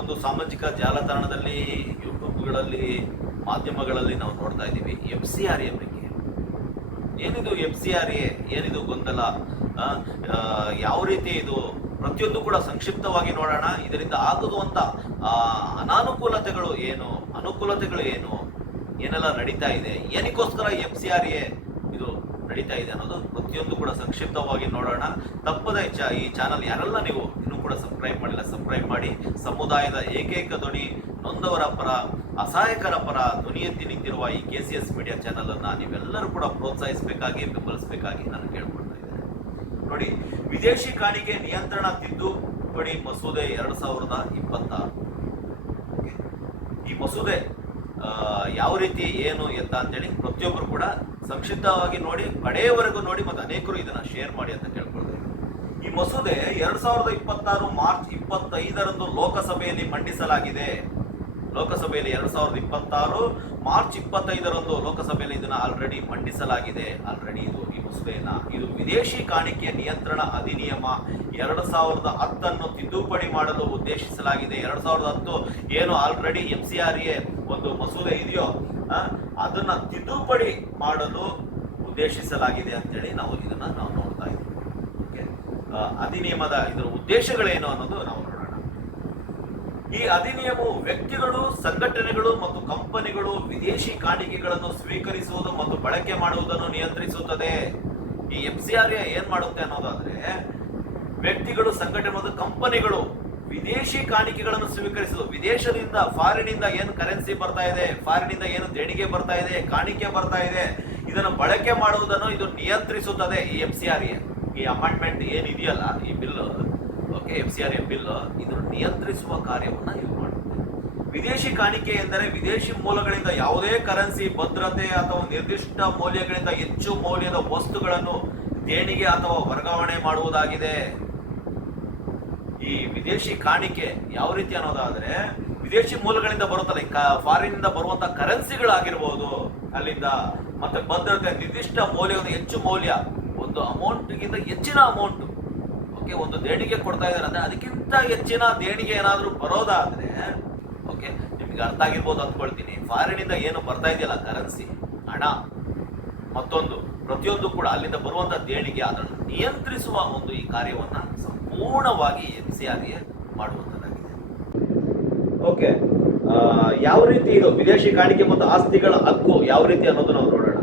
ಒಂದು ಸಾಮಾಜಿಕ ಜಾಲತಾಣದಲ್ಲಿ, ಯೂಟ್ಯೂಬ್ಗಳಲ್ಲಿ, ಮಾಧ್ಯಮಗಳಲ್ಲಿ ನಾವು ನೋಡ್ತಾ ಇದ್ದೀವಿ FCRA ಬಗ್ಗೆ. ಏನಿದು FCRA? ಏನಿದು ಗೊಂದಲ? ಯಾವ ರೀತಿ ಇದು? ಪ್ರತಿಯೊಂದು ಕೂಡ ಸಂಕ್ಷಿಪ್ತವಾಗಿ ನೋಡೋಣ. ಇದರಿಂದ ಆಗುವಂತ ಅನಾನುಕೂಲತೆಗಳು ಏನು, ಅನುಕೂಲತೆಗಳು ಏನು, ಏನೆಲ್ಲ ನಡೀತಾ ಇದೆ, ಏನಕ್ಕೋಸ್ಕರ FCRA ಇದು ನಡೀತಾ ಇದೆ ಅನ್ನೋದು ಪ್ರತಿಯೊಂದು ಕೂಡ ಸಂಕ್ಷಿಪ್ತವಾಗಿ ನೋಡೋಣ. ತಪ್ಪದೆ ಈ ಚಾನಲ್ ಯಾರೆಲ್ಲ ನೀವು ಇನ್ನೂ ಕೂಡ ಸಬ್ಸ್ಕ್ರೈಬ್ ಮಾಡಿಲ್ಲ, ಸಬ್ಸ್ಕ್ರೈಬ್ ಮಾಡಿ. ಸಮುದಾಯದ ಏಕೈಕ ಧ್ವನಿ, ನೊಂದವರ ಪರ, ಅಸಹಾಯಕರ ಪರ ಧ್ವನಿ ಎತ್ತಿ ನಿಂತಿರುವ ಈ KCS ಮೀಡಿಯಾ ಚಾನಲ್ ಅನ್ನ ನೀವೆಲ್ಲರೂ ಕೂಡ ಪ್ರೋತ್ಸಾಹಿಸಬೇಕಾಗಿ, ಬೆಂಬಲಿಸಬೇಕಾಗಿ ನಾನು ಕೇಳ್ಕೊಳ್ತಾ ಇದ್ದೇನೆ. ನೋಡಿ, ವಿದೇಶಿ ಕಾಣಿಕೆ ನಿಯಂತ್ರಣ ತಿದ್ದುಪಡಿ ಮಸೂದೆ 2026. ಈ ಮಸೂದೆ ಯಾವ ರೀತಿ, ಏನು ಎತ್ತ ಅಂತೇಳಿ ಪ್ರತಿಯೊಬ್ಬರು ಕೂಡ ಸಂಕ್ಷಿಪ್ತವಾಗಿ ನೋಡಿ, ಕಡೆಯವರೆಗೂ ನೋಡಿ, ಮತ್ತು ಅನೇಕರು ಇದನ್ನ ಶೇರ್ ಮಾಡಿ ಅಂತ ಕೇಳ್ಕೊಳ್ತೇವೆ. ಈ ಮಸೂದೆ 2026 ಮಾರ್ಚ್ 25ರಂದು ಲೋಕಸಭೆಯಲ್ಲಿ ಮಂಡಿಸಲಾಗಿದೆ. ಲೋಕಸಭೆಯಲ್ಲಿ 2026 ಮಾರ್ಚ್ 25ರಂದು ಲೋಕಸಭೆಯಲ್ಲಿ ಇದನ್ನ ಆಲ್ರೆಡಿ ಮಂಡಿಸಲಾಗಿದೆ. ಈ ಮಸೂದೆಯನ್ನ ಇದು ವಿದೇಶಿ ಕಾಣಿಕೆ ನಿಯಂತ್ರಣ ಅಧಿನಿಯಮ 2010 ತಿದ್ದುಪಡಿ ಮಾಡಲು ಉದ್ದೇಶಿಸಲಾಗಿದೆ. 2010 ಏನು ಆಲ್ರೆಡಿ FCRA ಒಂದು ಮಸೂದೆ ಇದೆಯೋ ಅದನ್ನ ತಿದ್ದುಪಡಿ ಮಾಡಲು ಉದ್ದೇಶಿಸಲಾಗಿದೆ ಅಂತೇಳಿ ಇದನ್ನ ನಾವು ನೋಡ್ತಾ ಇದ್ದೀವಿ. ಅಧಿನಿಯಮದ ಇದರ ಉದ್ದೇಶಗಳೇನು ಅನ್ನೋದು ನಾವು ನೋಡೋಣ. ಈ ಅಧಿನಿಯಮವು ವ್ಯಕ್ತಿಗಳು, ಸಂಘಟನೆಗಳು ಮತ್ತು ಕಂಪನಿಗಳು ವಿದೇಶಿ ಕಾಣಿಕೆಗಳನ್ನು ಸ್ವೀಕರಿಸುವುದು ಮತ್ತು ಬಳಕೆ ಮಾಡುವುದನ್ನು ನಿಯಂತ್ರಿಸುತ್ತದೆ. ಈ FCRA ಏನ್ ಮಾಡುತ್ತೆ ಅನ್ನೋದಾದ್ರೆ, ವ್ಯಕ್ತಿಗಳು, ಸಂಘಟನೆ ಮತ್ತು ಕಂಪನಿಗಳು ವಿದೇಶಿ ಕಾಣಿಕೆಗಳನ್ನು ಸ್ವೀಕರಿಸುವುದು, ವಿದೇಶದಿಂದ, ಫಾರಿನಿಂದ ಏನು ಕರೆನ್ಸಿ ಬರ್ತಾ ಇದೆ, ಫಾರಿನಿಂದ ಏನು ದೇಣಿಗೆ ಬರ್ತಾ ಇದೆ, ಕಾಣಿಕೆ ಬರ್ತಾ ಇದೆ, ಇದನ್ನು ಬಳಕೆ ಮಾಡುವುದನ್ನು ಇದು ನಿಯಂತ್ರಿಸುತ್ತದೆ. ಈ FCRA ಈ ಅಮೆಂಡ್ಮೆಂಟ್ ಏನಿದೆಯಲ್ಲ, ಈ ಬಿಲ್, FCRA ಬಿಲ್ ಇದನ್ನು ನಿಯಂತ್ರಿಸುವ ಕಾರ್ಯವನ್ನ ಇದು ಮಾಡುತ್ತೆ. ವಿದೇಶಿ ಕಾಣಿಕೆ ಎಂದರೆ ವಿದೇಶಿ ಮೂಲಗಳಿಂದ ಯಾವುದೇ ಕರೆನ್ಸಿ, ಭದ್ರತೆ ಅಥವಾ ನಿರ್ದಿಷ್ಟ ಮೌಲ್ಯಗಳಿಂದ ಹೆಚ್ಚು ಮೌಲ್ಯದ ವಸ್ತುಗಳನ್ನು ದೇಣಿಗೆ ಅಥವಾ ವರ್ಗಾವಣೆ ಮಾಡುವುದಾಗಿದೆ. ಈ ವಿದೇಶಿ ಕಾಣಿಕೆ ಯಾವ ರೀತಿ ಅನ್ನೋದಾದ್ರೆ, ವಿದೇಶಿ ಮೂಲಗಳಿಂದ ಬರುತ್ತಲ್ಲ, ಫಾರಿನ್ ಇಂದ ಬರುವಂತ ಕರೆನ್ಸಿಗಳಾಗಿರ್ಬೋದು, ಅಲ್ಲಿಂದ ಮತ್ತೆ ಭದ್ರತೆ, ನಿರ್ದಿಷ್ಟ ಮೌಲ್ಯದ ಹೆಚ್ಚು ಮೌಲ್ಯ, ಒಂದು ಅಮೌಂಟ್ಗಿಂತ ಹೆಚ್ಚಿನ ಅಮೌಂಟ್, ಒಂದು ದೇಣಿಗೆ ಕೊಡ್ತಾ ಇದ್ದಾರೆ ಅಂದ್ರೆ ಅದಕ್ಕಿಂತ ಹೆಚ್ಚಿನ ದೇಣಿಗೆ ಏನಾದ್ರೂ ಬರೋದಾದ್ರೆ, ನಿಮ್ಗೆ ಅರ್ಥ ಆಗಿರ್ಬೋದು ಅಂದ್ಕೊಳ್ತೀನಿ. ಫಾರಿನ್ ಇಂದ ಏನು ಬರ್ತಾ ಇದೆಯಲ್ಲ ಕರೆನ್ಸಿ, ಹಣ, ಮತ್ತೊಂದು ಪ್ರತಿಯೊಂದು ಕೂಡ ಅಲ್ಲಿಂದ ಬರುವಂತ ದೇಣಿಗೆ, ಅದನ್ನು ನಿಯಂತ್ರಿಸುವ ಒಂದು ಈ ಕಾರ್ಯವನ್ನ ಸಂಪೂರ್ಣವಾಗಿ FCRA ಮಾಡುವಂತದ್ದಾಗಿದೆ. ಯಾವ ರೀತಿ ಇದು ವಿದೇಶಿ ಕಾಣಿಕೆ ಮತ್ತು ಆಸ್ತಿಗಳ ಹಕ್ಕು ಯಾವ ರೀತಿ ಅನ್ನೋದು ನಾವು ನೋಡೋಣ.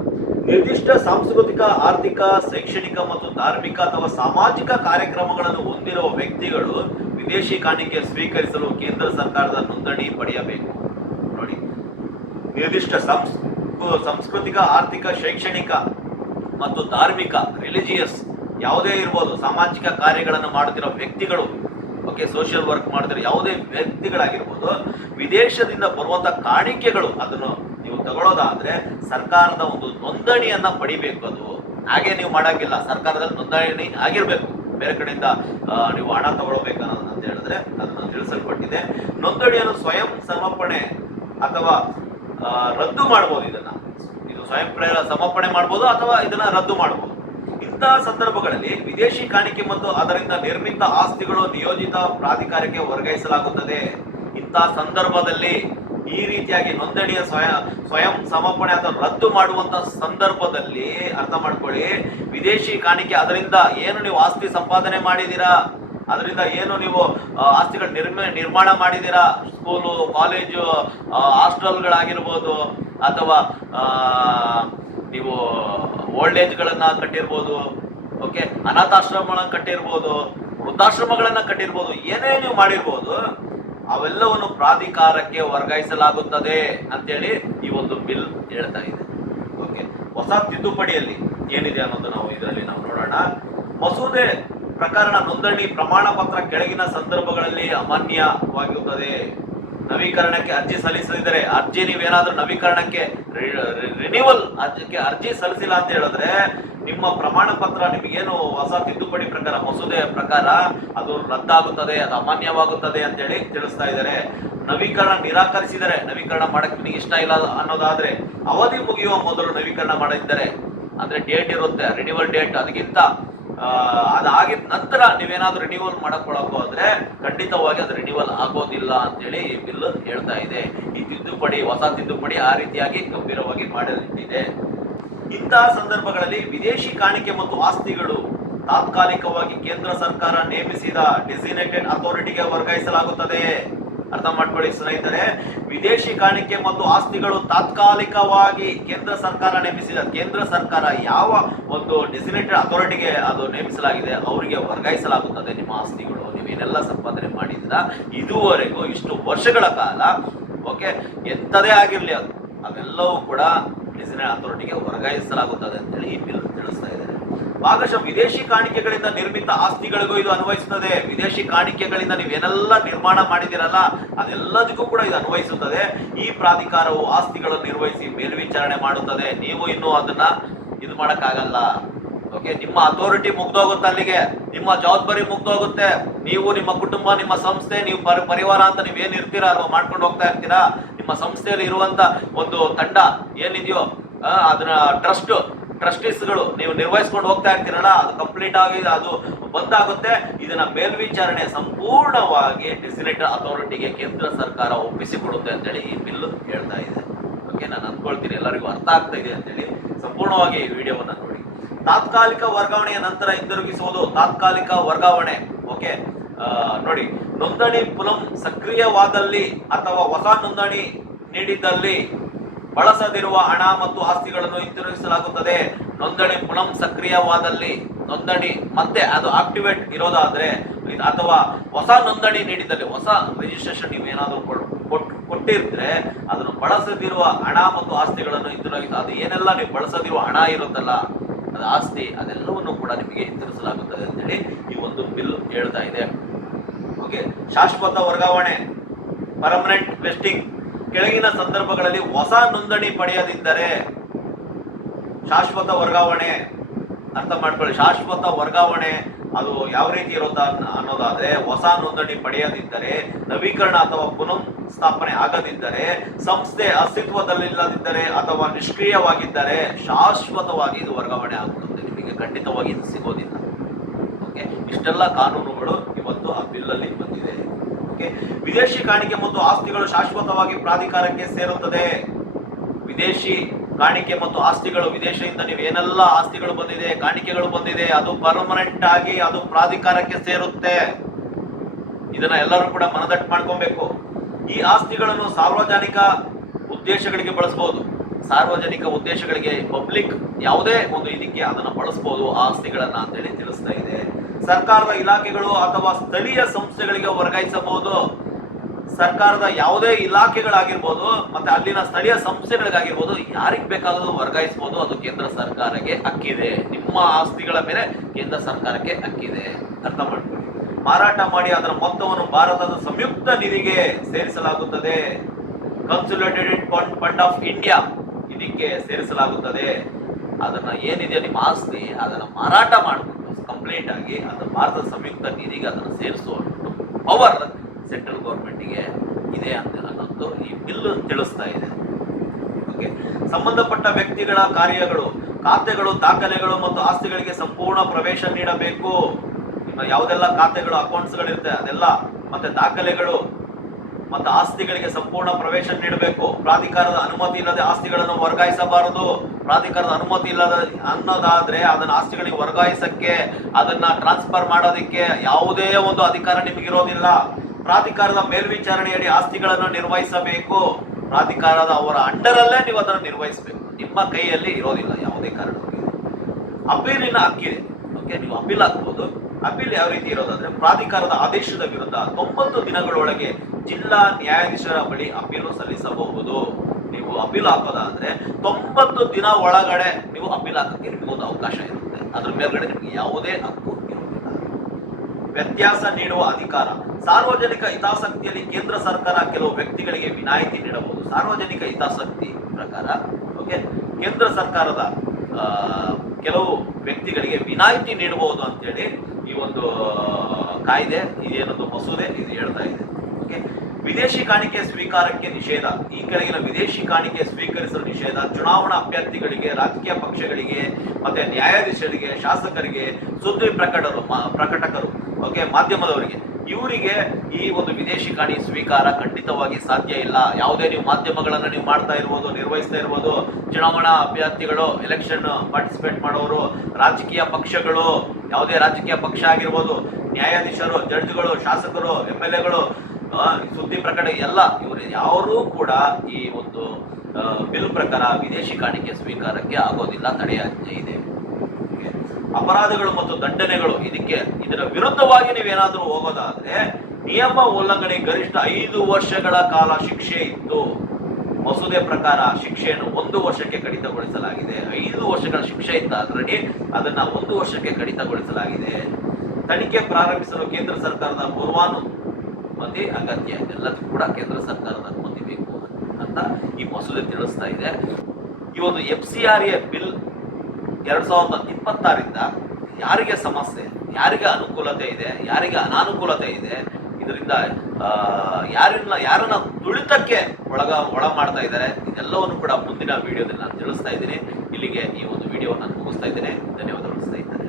ನಿರ್ದಿಷ್ಟ ಸಾಂಸ್ಕೃತಿಕ, ಆರ್ಥಿಕ, ಶೈಕ್ಷಣಿಕ ಮತ್ತು ಧಾರ್ಮಿಕ ಅಥವಾ ಸಾಮಾಜಿಕ ಕಾರ್ಯಕ್ರಮಗಳನ್ನು ಹೊಂದಿರುವ ವ್ಯಕ್ತಿಗಳು ವಿದೇಶಿ ಕಾಣಿಕೆ ಸ್ವೀಕರಿಸಲು ಕೇಂದ್ರ ಸರ್ಕಾರದ ನೋಂದಣಿ ಪಡೆಯಬೇಕು. ನೋಡಿ, ನಿರ್ದಿಷ್ಟ ಸಾಂಸ್ಕೃತಿಕ, ಆರ್ಥಿಕ, ಶೈಕ್ಷಣಿಕ ಮತ್ತು ಧಾರ್ಮಿಕ, ರಿಲಿಜಿಯಸ್ ಯಾವುದೇ ಇರ್ಬೋದು, ಸಾಮಾಜಿಕ ಕಾರ್ಯಗಳನ್ನು ಮಾಡುತ್ತಿರೋ ವ್ಯಕ್ತಿಗಳು, ಸೋಷಿಯಲ್ ವರ್ಕ್ ಮಾಡ್ತಿರೋ ಯಾವುದೇ ವ್ಯಕ್ತಿಗಳಾಗಿರ್ಬೋದು, ವಿದೇಶದಿಂದ ಬರುವಂತ ಕಾಣಿಕೆಗಳು ಅದನ್ನು ನೀವು ತಗೊಳ್ಳೋದಾದ್ರೆ ಸರ್ಕಾರದ ಒಂದು ನೋಂದಣಿಯನ್ನ ಪಡಿಬೇಕು. ಅದು ಹಾಗೆ ನೀವು ಮಾಡಂಗಿಲ್ಲ, ಸರ್ಕಾರದಲ್ಲಿ ನೋಂದಣಿ ಆಗಿರ್ಬೇಕು. ಬೇರೆ ಕಡೆಯಿಂದ ನೀವು ಹಣ ತಗೊಳ್ಬೇಕು ಅಂತ ಹೇಳಿದ್ರೆ ಅದನ್ನು ತಿಳಿಸಲ್ಪಟ್ಟಿದೆ. ನೋಂದಣಿಯನ್ನು ಸ್ವಯಂ ಸಮರ್ಪಣೆ ಅಥವಾ ರದ್ದು ಮಾಡಬಹುದು. ಇದು ಸ್ವಯಂ ಸಮರ್ಪಣೆ ಮಾಡಬಹುದು ಅಥವಾ ಇದನ್ನ ರದ್ದು ಮಾಡಬಹುದು. ಇಂತಹ ಸಂದರ್ಭಗಳಲ್ಲಿ ವಿದೇಶಿ ಕಾಣಿಕೆ ಮತ್ತು ಅದರಿಂದ ನಿರ್ಮಿತ ಆಸ್ತಿಗಳು ನಿಯೋಜಿತ ಪ್ರಾಧಿಕಾರಕ್ಕೆ ವರ್ಗಾಯಿಸಲಾಗುತ್ತದೆ. ಇಂತಹ ಸಂದರ್ಭದಲ್ಲಿ ಈ ರೀತಿಯಾಗಿ ನೋಂದಣಿಯ ಸ್ವಯಂ ಸಮರ್ಪಣೆ ಅಥವಾ ರದ್ದು ಮಾಡುವಂತ ಸಂದರ್ಭದಲ್ಲಿ ಅರ್ಥ ಮಾಡ್ಕೊಳ್ಳಿ, ವಿದೇಶಿ ಕಾಣಿಕೆ ಅದರಿಂದ ಏನು ನೀವು ಆಸ್ತಿ ಸಂಪಾದನೆ ಮಾಡಿದೀರಾ, ಅದರಿಂದ ಏನು ನೀವು ಆಸ್ತಿಗಳ ನಿರ್ಮಾಣ ಮಾಡಿದೀರಾ, ಸ್ಕೂಲು, ಕಾಲೇಜು, ಹಾಸ್ಟೆಲ್ಗಳಾಗಿರ್ಬೋದು, ಅಥವಾ ನೀವು ಓಲ್ಡ್ ಏಜ್ಗಳನ್ನ ಕಟ್ಟಿರ್ಬೋದು, ಅನಾಥಾಶ್ರಮಗಳನ್ನ ಕಟ್ಟಿರ್ಬೋದು, ವೃದ್ಧಾಶ್ರಮಗಳನ್ನ ಕಟ್ಟಿರ್ಬೋದು, ಏನೇ ನೀವು ಮಾಡಿರ್ಬೋದು, ಅವೆಲ್ಲವನ್ನು ಪ್ರಾಧಿಕಾರಕ್ಕೆ ವರ್ಗಾಯಿಸಲಾಗುತ್ತದೆ ಅಂತೇಳಿ ಈ ಒಂದು ಬಿಲ್ ಹೇಳ್ತಾ ಇದೆ. ಹೊಸ ತಿದ್ದುಪಡಿಯಲ್ಲಿ ಏನಿದೆ ಅನ್ನೋದು ಇದರಲ್ಲಿ ನಾವು ನೋಡೋಣ. ಮಸೂದೆ ಪ್ರಕರಣ ನೋಂದಣಿ ಪ್ರಮಾಣ ಪತ್ರ ಕೆಳಗಿನ ಸಂದರ್ಭಗಳಲ್ಲಿ ಅಮಾನ್ಯವಾಗಿರುತ್ತದೆ. ನವೀಕರಣಕ್ಕೆ ಅರ್ಜಿ ಸಲ್ಲಿಸದಿದ್ದರೆ, ಅರ್ಜಿ ನೀವೇನಾದ್ರೂ ನವೀಕರಣಕ್ಕೆ ರಿನ್ಯೂವಲ್ ಅರ್ಜಿ ಸಲ್ಲಿಸಿಲ್ಲ ಅಂತ ಹೇಳಿದ್ರೆ, ನಿಮ್ಮ ಪ್ರಮಾಣ ಪತ್ರ ನಿಮಗೇನು ಹೊಸ ತಿದ್ದುಪಡಿ ಪ್ರಕಾರ, ಮಸೂದೆಯ ಪ್ರಕಾರ ಅದು ರದ್ದಾಗುತ್ತದೆ, ಅದು ಅಮಾನ್ಯವಾಗುತ್ತದೆ ಅಂತೇಳಿ ತಿಳಿಸ್ತಾ ಇದ್ದಾರೆ. ನವೀಕರಣ ನಿರಾಕರಿಸಿದರೆ, ನವೀಕರಣ ಮಾಡಕ್ಕೆ ನಿಮಗೆ ಇಷ್ಟ ಇಲ್ಲ ಅನ್ನೋದಾದ್ರೆ, ಅವಧಿ ಮುಗಿಯುವ ಮೊದಲು ನವೀಕರಣ ಮಾಡಿದ್ದಾರೆ ಅಂದ್ರೆ ಡೇಟ್ ಇರುತ್ತೆ, ರಿನ್ಯೂವಲ್ ಡೇಟ್, ಅದಕ್ಕಿಂತ ಅದಾಗಿದ ನಂತರ ನೀವೇನಾದ್ರೂ ರಿನಿವಲ್ ಮಾಡಕೊಳ್ಳೋಕೆ ಹೋದ್ರೆ ಖಂಡಿತವಾಗಿ ಅದು ರಿನಿವಲ್ ಆಗೋದಿಲ್ಲ ಅಂತೇಳಿ ಈ ಬಿಲ್ ಹೇಳ್ತಾ ಇದೆ. ಈ ತಿದ್ದುಪಡಿ, ಹೊಸ ತಿದ್ದುಪಡಿ ಆ ರೀತಿಯಾಗಿ ಗಂಭೀರವಾಗಿ ಮಾಡಲಿದೆ. ಇಂತಹ ಸಂದರ್ಭಗಳಲ್ಲಿ ವಿದೇಶಿ ಕಾಣಿಕೆ ಮತ್ತು ಆಸ್ತಿಗಳು ತಾತ್ಕಾಲಿಕವಾಗಿ ಕೇಂದ್ರ ಸರ್ಕಾರ ನೇಮಿಸಿದ ಡೆಸಿಗ್ನೇಟೆಡ್ ಅಥಾರಿಟಿಗೆ ವರ್ಗಾಯಿಸಲಾಗುತ್ತದೆ. ಅರ್ಥ ಮಾಡ್ಕೊಳ್ಳಿ ಸ್ನೇಹಿತರೆ, ವಿದೇಶಿ ಕಾಣಿಕೆ ಮತ್ತು ಆಸ್ತಿಗಳು ತಾತ್ಕಾಲಿಕವಾಗಿ ಕೇಂದ್ರ ಸರ್ಕಾರ ನೇಮಿಸಿದ, ಕೇಂದ್ರ ಸರ್ಕಾರ ಯಾವ ಒಂದು ಡೆಸಿಗ್ನೇಟೆಡ್ ಅಥಾರಿಟಿಗೆ ಅದು ನೇಮಿಸಲಾಗಿದೆ ಅವರಿಗೆ ವರ್ಗಾಯಿಸಲಾಗುತ್ತದೆ. ನಿಮ್ಮ ಆಸ್ತಿಗಳು ನೀವೇನೆಲ್ಲ ಸಂಪಾದನೆ ಮಾಡಿದ್ದೀರಾ ಇದುವರೆಗೂ ಇಷ್ಟು ವರ್ಷಗಳ ಕಾಲ, ಓಕೆ, ಎಂಥದೇ ಆಗಿರ್ಲಿ ಅವೆಲ್ಲವೂ ಕೂಡ ಡೆಸಿಗ್ನೇಟೆಡ್ ಅಥಾರಿಟಿಗೆ ವರ್ಗಾಯಿಸಲಾಗುತ್ತದೆ ಅಂತೇಳಿ ಈ ಬಿಲ್ ತಿಳಿಸ್ತಾ ಇದೆ. ಭಾಗಶಃ ವಿದೇಶಿ ಕಾಣಿಕೆಗಳಿಂದ ನಿರ್ಮಿತ ಆಸ್ತಿಗಳಿಗೂ ಇದು ಅನ್ವಯಿಸುತ್ತದೆ. ವಿದೇಶಿ ಕಾಣಿಕೆಗಳಿಂದ ನೀವೇನೆಲ್ಲ ನಿರ್ಮಾಣ ಮಾಡಿದಿರಲ್ಲ ಅದೆಲ್ಲದಕ್ಕೂ ಕೂಡ ಇದು ಅನ್ವಯಿಸುತ್ತದೆ. ಈ ಪ್ರಾಧಿಕಾರವು ಆಸ್ತಿಗಳನ್ನು ನಿರ್ವಹಿಸಿ ಮೇಲ್ವಿಚಾರಣೆ ಮಾಡುತ್ತದೆ. ನೀವು ಇನ್ನೂ ಅದನ್ನ ಇದು ಮಾಡಕ್ಕಾಗಲ್ಲ. ಓಕೆ, ನಿಮ್ಮ ಅಥಾರಿಟಿ ಮುಗ್ದೋಗುತ್ತೆ, ಅಲ್ಲಿಗೆ ನಿಮ್ಮ ಜವಾಬ್ದಾರಿ ಮುಗ್ದೋಗುತ್ತೆ. ನೀವು, ನಿಮ್ಮ ಕುಟುಂಬ, ನಿಮ್ಮ ಸಂಸ್ಥೆ, ನೀವು ಪರಿವಾರ ಅಂತ ನೀವೇನ್ ಇರ್ತೀರಾ ಅಲ್ವಾ ಮಾಡ್ಕೊಂಡು ಹೋಗ್ತಾ ಇರ್ತೀರಾ. ನಿಮ್ಮ ಸಂಸ್ಥೆಯಲ್ಲಿ ಇರುವಂತ ಒಂದು ತಂಡ ಏನಿದೆಯೋ ಅದನ್ನ ಟ್ರಸ್ಟೀಸ್ಗಳು ನೀವು ನಿರ್ವಹಿಸ್ಕೊಂಡು ಹೋಗ್ತಾ ಇರ್ತೀರಲ್ಲ, ಅದು ಕಂಪ್ಲೀಟ್ ಆಗಿ ಅದು ಬಂದಾಗುತ್ತೆ. ಇದನ್ನ ಮೇಲ್ವಿಚಾರಣೆ ಸಂಪೂರ್ಣವಾಗಿ ಡೆಸಿಗ್ನೇಟೆಡ್ ಅಥಾರಿಟಿಗೆ ಕೇಂದ್ರ ಸರ್ಕಾರ ಒಪ್ಪಿಸಿಕೊಡುತ್ತೆ ಅಂತೇಳಿ ಈ ಬಿಲ್ ಹೇಳ್ತಾ ಇದೆ. ಓಕೆ, ನಾನು ಅಂದ್ಕೊಳ್ತೀನಿ ಎಲ್ಲರಿಗೂ ಅರ್ಥ ಆಗ್ತಾ ಇದೆ ಅಂತೇಳಿ. ಸಂಪೂರ್ಣವಾಗಿ ಈ ವಿಡಿಯೋವನ್ನ ನೋಡಿ. ತಾತ್ಕಾಲಿಕ ವರ್ಗಾವಣೆಯ ನಂತರ ಹಿಂದಿರುಗಿಸುವುದು, ತಾತ್ಕಾಲಿಕ ವರ್ಗಾವಣೆ. ಓಕೆ, ನೋಡಿ, ನೋಂದಣಿ ಪುನಃ ಸಕ್ರಿಯವಾದಲ್ಲಿ ಅಥವಾ ಹೊಸ ನೋಂದಣಿ ನೀಡಿದ್ದಲ್ಲಿ ಬಳಸದಿರುವ ಹಣ ಮತ್ತು ಆಸ್ತಿಗಳನ್ನು ಹಿಂತಿರುಗಿಸಲಾಗುತ್ತದೆ. ನೋಂದಣಿ ಪುನಃ ಸಕ್ರಿಯವಾದಲ್ಲಿ, ನೋಂದಣಿ ಮತ್ತೆ ಅದು ಆಕ್ಟಿವೇಟ್ ಇರೋದಾದ್ರೆ ಅಥವಾ ಹೊಸ ನೋಂದಣಿ ನೀಡಿದಲ್ಲಿ, ಹೊಸ ರಿಜಿಸ್ಟ್ರೇಷನ್ ನೀವೇನಾದ್ರೂ ಕೊಟ್ಟಿರ್ತಾರೆ ಅದನ್ನು ಬಳಸದಿರುವ ಹಣ ಮತ್ತು ಆಸ್ತಿಗಳನ್ನು ಹಿಂತಿರುಗಿಸ, ಅದು ಏನೆಲ್ಲ ನೀವು ಬಳಸದಿರುವ ಹಣ ಇರುತ್ತಲ್ಲ ಅದು ಆಸ್ತಿ, ಅದೆಲ್ಲವನ್ನು ಕೂಡ ನಿಮಗೆ ಹಿಂತಿರುಗಿಸಲಾಗುತ್ತದೆ ಅಂತೇಳಿ ಈ ಒಂದು ಬಿಲ್ ಹೇಳ್ತಾ ಇದೆ. ಓಕೆ, ಶಾಶ್ವತ ವರ್ಗಾವಣೆ, ಪರ್ಮನೆಂಟ್ ವೆಸ್ಟಿಂಗ್. ಕೆಳಗಿನ ಸಂದರ್ಭಗಳಲ್ಲಿ ಹೊಸ ನೋಂದಣಿ ಪಡೆಯದಿದ್ದರೆ ಶಾಶ್ವತ ವರ್ಗಾವಣೆ, ಅರ್ಥ ಮಾಡ್ಕೊಳ್ಳಿ, ಶಾಶ್ವತ ವರ್ಗಾವಣೆ ಅದು ಯಾವ ರೀತಿ ಇರುತ್ತಾ ಅನ್ನೋದಾದ್ರೆ, ಹೊಸ ನೋಂದಣಿ ಪಡೆಯದಿದ್ದರೆ, ನವೀಕರಣ ಅಥವಾ ಪುನಃ ಸ್ಥಾಪನೆ ಆಗದಿದ್ದರೆ, ಸಂಸ್ಥೆ ಅಸ್ತಿತ್ವದಲ್ಲಿಲ್ಲದಿದ್ದರೆ ಅಥವಾ ನಿಷ್ಕ್ರಿಯವಾಗಿದ್ದರೆ ಶಾಶ್ವತವಾಗಿ ಇದು ವರ್ಗಾವಣೆ ಆಗುತ್ತದೆ. ನಿಮಗೆ ಖಂಡಿತವಾಗಿ ಇದು ಸಿಗೋದಿಲ್ಲ. ಓಕೆ, ಇಷ್ಟೆಲ್ಲ ಕಾನೂನುಗಳು ಇವತ್ತು ಆ ಬಿಲ್ ಅಲ್ಲಿ ಬಂದಿದೆ. ವಿದೇಶಿ ಕಾಣಿಕೆ ಮತ್ತು ಆಸ್ತಿಗಳು ಶಾಶ್ವತವಾಗಿ ಪ್ರಾಧಿಕಾರಕ್ಕೆ ಸೇರುತ್ತದೆ. ವಿದೇಶಿ ಕಾಣಿಕೆ ಮತ್ತು ಆಸ್ತಿಗಳು, ವಿದೇಶದಿಂದ ನೀವು ಏನೆಲ್ಲ ಆಸ್ತಿಗಳು ಬಂದಿದೆ, ಕಾಣಿಕೆಗಳು ಬಂದಿದೆ, ಅದು ಪರ್ಮನೆಂಟ್ ಆಗಿ ಅದು ಪ್ರಾಧಿಕಾರಕ್ಕೆ ಸೇರುತ್ತೆ. ಇದನ್ನ ಎಲ್ಲರೂ ಕೂಡ ಮನದಟ್ಟು ಮಾಡ್ಕೊಬೇಕು. ಈ ಆಸ್ತಿಗಳನ್ನು ಸಾರ್ವಜನಿಕ ಉದ್ದೇಶಗಳಿಗೆ ಬಳಸಬಹುದು. ಸಾರ್ವಜನಿಕ ಉದ್ದೇಶಗಳಿಗೆ, ಪಬ್ಲಿಕ್ ಯಾವುದೇ ಒಂದು ಇದಕ್ಕೆ ಅದನ್ನ ಬಳಸಬಹುದು ಆಸ್ತಿಗಳನ್ನ ಅಂತೇಳಿ ತಿಳಿಸ್ತಾ ಇದೆ. ಸರ್ಕಾರದ ಇಲಾಖೆಗಳು ಅಥವಾ ಸ್ಥಳೀಯ ಸಂಸ್ಥೆಗಳಿಗೆ ವರ್ಗಾಯಿಸಬಹುದು. ಸರ್ಕಾರದ ಯಾವುದೇ ಇಲಾಖೆಗಳಾಗಿರ್ಬೋದು ಮತ್ತೆ ಅಲ್ಲಿನ ಸ್ಥಳೀಯ ಸಂಸ್ಥೆಗಳಿಗಾಗಿರ್ಬೋದು, ಯಾರಿಗೆ ಬೇಕಾದರೂ ವರ್ಗಾಯಿಸಬಹುದು. ಅದು ಕೇಂದ್ರ ಸರ್ಕಾರಕ್ಕೆ ಹಕ್ಕಿದೆ. ನಿಮ್ಮ ಆಸ್ತಿಗಳ ಮೇಲೆ ಕೇಂದ್ರ ಸರ್ಕಾರಕ್ಕೆ ಹಕ್ಕಿದೆ, ಅರ್ಥ ಮಾಡ್ಕೊಳ್ಳಿ. ಮಾರಾಟ ಮಾಡಿ ಅದರ ಮೊತ್ತವನ್ನು ಭಾರತದ ಸಂಯುಕ್ತ ನಿಧಿಗೆ ಸೇರಿಸಲಾಗುತ್ತದೆ. ಕನ್ಸಾಲಿಡೇಟೆಡ್ ಫಂಡ್ ಆಫ್ ಇಂಡಿಯಾ ಇದಕ್ಕೆ ಸೇರಿಸಲಾಗುತ್ತದೆ. ಅದನ್ನ ಏನಿದೆ ನಿಮ್ಮ ಆಸ್ತಿ ಅದನ್ನ ಮಾರಾಟ ಮಾಡಿಬಿಟ್ಟು ಕಂಪ್ಲೀಟ್ ಆಗಿ ಅದು ಭಾರತದ ಸಂಯುಕ್ತ ನಿಧಿಗೆ ಅದನ್ನು ಸೇರಿಸುವ ಪವರ್ ಸೆಂಟ್ರಲ್ ಗೌರ್ಮೆಂಟ್ಗೆ ಇದೆ ಅಂತ ಅನ್ನೋದು ಈ ಬಿಲ್ ತಿಳಿಸ್ತಾ ಇದೆ. ಓಕೆ, ಸಂಬಂಧಪಟ್ಟ ವ್ಯಕ್ತಿಗಳ ಕಾರ್ಯಗಳು, ಖಾತೆಗಳು, ದಾಖಲೆಗಳು ಮತ್ತು ಆಸ್ತಿಗಳಿಗೆ ಸಂಪೂರ್ಣ ಪ್ರವೇಶ ನೀಡಬೇಕು. ನಿಮ್ಮ ಯಾವುದೆಲ್ಲ ಖಾತೆಗಳು, ಅಕೌಂಟ್ಸ್ಗಳಿರುತ್ತೆ ಅದೆಲ್ಲ ಮತ್ತೆ ದಾಖಲೆಗಳು ಮತ್ತು ಆಸ್ತಿಗಳಿಗೆ ಸಂಪೂರ್ಣ ಪ್ರವೇಶ ನೀಡಬೇಕು. ಪ್ರಾಧಿಕಾರದ ಅನುಮತಿ ಇಲ್ಲದೆ ಆಸ್ತಿಗಳನ್ನು ವರ್ಗಾಯಿಸಬಾರದು. ಪ್ರಾಧಿಕಾರದ ಅನುಮತಿ ಇಲ್ಲದ ಅನ್ನೋದಾದ್ರೆ ಅದನ್ನ ಆಸ್ತಿಗಳಿಗೆ ವರ್ಗಾಯಿಸಕ್ಕೆ, ಅದನ್ನ ಟ್ರಾನ್ಸ್ಫರ್ ಮಾಡೋದಕ್ಕೆ ಯಾವುದೇ ಒಂದು ಅಧಿಕಾರ ನಿಮಗಿರೋದಿಲ್ಲ. ಪ್ರಾಧಿಕಾರದ ಮೇಲ್ವಿಚಾರಣೆಯಡಿ ಆಸ್ತಿಗಳನ್ನು ನಿರ್ವಹಿಸಬೇಕು. ಪ್ರಾಧಿಕಾರದ ಅವರ ಅಂಡರಲ್ಲೇ ನೀವು ಅದನ್ನು ನಿರ್ವಹಿಸಬೇಕು. ನಿಮ್ಮ ಕೈಯಲ್ಲಿ ಇರೋದಿಲ್ಲ ಯಾವುದೇ ಕಾರಣಕ್ಕೆ. ಅಪೀಲಿನ ಹಕ್ಕಿದೆ. ಓಕೆ, ನೀವು ಅಪೀಲ್ ಹಾಕಬಹುದು. ಅಪೀಲ್ ಯಾವ ರೀತಿ ಇರೋದಾದ್ರೆ, ಪ್ರಾಧಿಕಾರದ ಆದೇಶದ ವಿರುದ್ಧ 90 ದಿನಗಳೊಳಗೆ ಜಿಲ್ಲಾ ನ್ಯಾಯಾಧೀಶರ ಬಳಿ ಅಪೀಲು ಸಲ್ಲಿಸಬಹುದು. ನೀವು ಅಪೀಲ್ ಹಾಕೋದಾದ್ರೆ 90 ದಿನ ಒಳಗಡೆ ನೀವು ಅಪೀಲ್ ಹಾಕಕ್ಕೆ ನಿಮಗೊಂದು ಅವಕಾಶ ಇರುತ್ತೆ. ಅದ್ರ ಮೇಲ್ಗಡೆ ನಿಮಗೆ ಯಾವುದೇ ಹಕ್ಕು ಇರುವುದಿಲ್ಲ. ವ್ಯತ್ಯಾಸ ನೀಡುವ ಅಧಿಕಾರ, ಸಾರ್ವಜನಿಕ ಹಿತಾಸಕ್ತಿಯಲ್ಲಿ ಕೇಂದ್ರ ಸರ್ಕಾರ ಕೆಲವು ವ್ಯಕ್ತಿಗಳಿಗೆ ವಿನಾಯಿತಿ ನೀಡಬಹುದು. ಸಾರ್ವಜನಿಕ ಹಿತಾಸಕ್ತಿ ಪ್ರಕಾರ ಓಕೆ, ಕೇಂದ್ರ ಸರ್ಕಾರದ ಕೆಲವು ವ್ಯಕ್ತಿಗಳಿಗೆ ವಿನಾಯಿತಿ ನೀಡಬಹುದು ಅಂತೇಳಿ ಈ ಒಂದು ಕಾಯ್ದೆ, ಇದೇನೊಂದು ಮಸೂದೆ ಇದು ಹೇಳ್ತಾ ಇದೆ. ಓಕೆ, ವಿದೇಶಿ ಕಾಣಿಕೆ ಸ್ವೀಕಾರಕ್ಕೆ ನಿಷೇಧ. ಈ ಕೆಳಗಿನ ವಿದೇಶಿ ಕಾಣಿಕೆ ಸ್ವೀಕರಿಸಲು ನಿಷೇಧ ಚುನಾವಣಾ ಅಭ್ಯರ್ಥಿಗಳಿಗೆ, ರಾಜಕೀಯ ಪಕ್ಷಗಳಿಗೆ, ಮತ್ತೆ ನ್ಯಾಯಾಧೀಶರಿಗೆ, ಶಾಸಕರಿಗೆ, ಸುದ್ದಿ ಪ್ರಕಟಕರು, ಓಕೆ, ಮಾಧ್ಯಮದವರಿಗೆ, ಇವರಿಗೆ ಈ ಒಂದು ವಿದೇಶಿ ಕಾಣಿ ಸ್ವೀಕಾರ ಖಂಡಿತವಾಗಿ ಸಾಧ್ಯ ಇಲ್ಲ. ಯಾವುದೇ ನೀವು ಮಾಧ್ಯಮಗಳನ್ನ ನೀವು ಮಾಡ್ತಾ ಇರ್ಬೋದು, ನಿರ್ವಹಿಸ್ತಾ ಇರ್ಬೋದು, ಚುನಾವಣಾ ಅಭ್ಯರ್ಥಿಗಳು, ಎಲೆಕ್ಷನ್ ಪಾರ್ಟಿಸಿಪೇಟ್ ಮಾಡೋರು, ರಾಜಕೀಯ ಪಕ್ಷಗಳು, ಯಾವುದೇ ರಾಜಕೀಯ ಪಕ್ಷ ಆಗಿರ್ಬೋದು, ನ್ಯಾಯಾಧೀಶರು, ಜಡ್ಜ್ಗಳು, ಶಾಸಕರು, MLAಗಳು, ಸುದ್ದಿ ಪ್ರಕಟ ಎಲ್ಲ ಇವರು ಯಾರೂ ಕೂಡ ಈ ಒಂದು ಬಿಲ್ ಪ್ರಕಾರ ವಿದೇಶಿ ಕಾಣಿಕೆ ಸ್ವೀಕಾರಕ್ಕೆ ಆಗೋದಿಲ್ಲ, ತಡೆಯಾಜ್ಞೆ ಇದೆ. ಅಪರಾಧಗಳು ಮತ್ತು ದಂಡನೆಗಳು, ಇದರ ವಿರುದ್ಧವಾಗಿ ನೀವೇನಾದ್ರೂ ಹೋಗೋದಾದ್ರೆ ನಿಯಮ ಉಲ್ಲಂಘನೆ ಗರಿಷ್ಠ 5 ವರ್ಷಗಳ ಕಾಲ ಶಿಕ್ಷೆ ಇತ್ತು. ಮಸೂದೆ ಪ್ರಕಾರ ಶಿಕ್ಷೆಯನ್ನು 1 ವರ್ಷಕ್ಕೆ ಕಡಿತಗೊಳಿಸಲಾಗಿದೆ. 5 ವರ್ಷಗಳ ಶಿಕ್ಷೆ ಇತ್ತು ಆಲ್ರೆಡಿ, ಅದನ್ನ 1 ವರ್ಷಕ್ಕೆ ಕಡಿತಗೊಳಿಸಲಾಗಿದೆ. ತನಿಖೆ ಪ್ರಾರಂಭಿಸಲು ಕೇಂದ್ರ ಸರ್ಕಾರದ ಪೂರ್ವಾನುಮತಿ ಅಗತ್ಯ. ಇದೆಲ್ಲದೂ ಕೂಡ ಕೇಂದ್ರ ಸರ್ಕಾರದ ಅನುಮತಿ ಬೇಕು ಅಂತ ಈ ಮಸೂದೆ ತಿಳಿಸ್ತಾ ಇದೆ. ಈ ಒಂದು FCRA ಬಿಲ್ 2026ರಿಂದ ಯಾರಿಗೆ ಸಮಸ್ಯೆ, ಯಾರಿಗೆ ಅನುಕೂಲತೆ ಇದೆ, ಯಾರಿಗೆ ಅನಾನುಕೂಲತೆ ಇದೆ, ಇದರಿಂದ ಯಾರನ್ನ ತುಳಿತಕ್ಕೆ ಒಳ ಮಾಡ್ತಾ ಇದ್ದಾರೆ, ಇದೆಲ್ಲವನ್ನು ಕೂಡ ಮುಂದಿನ ವಿಡಿಯೋದಲ್ಲಿ ನಾನು ತಿಳಿಸ್ತಾ ಇದ್ದೀನಿ. ಇಲ್ಲಿಗೆ ಈ ಒಂದು ವಿಡಿಯೋ ನಾನು ಮುಗಿಸ್ತಾ ಇದ್ದೇನೆ. ಧನ್ಯವಾದಗಳು ಸ್ನೇಹಿತರೆ.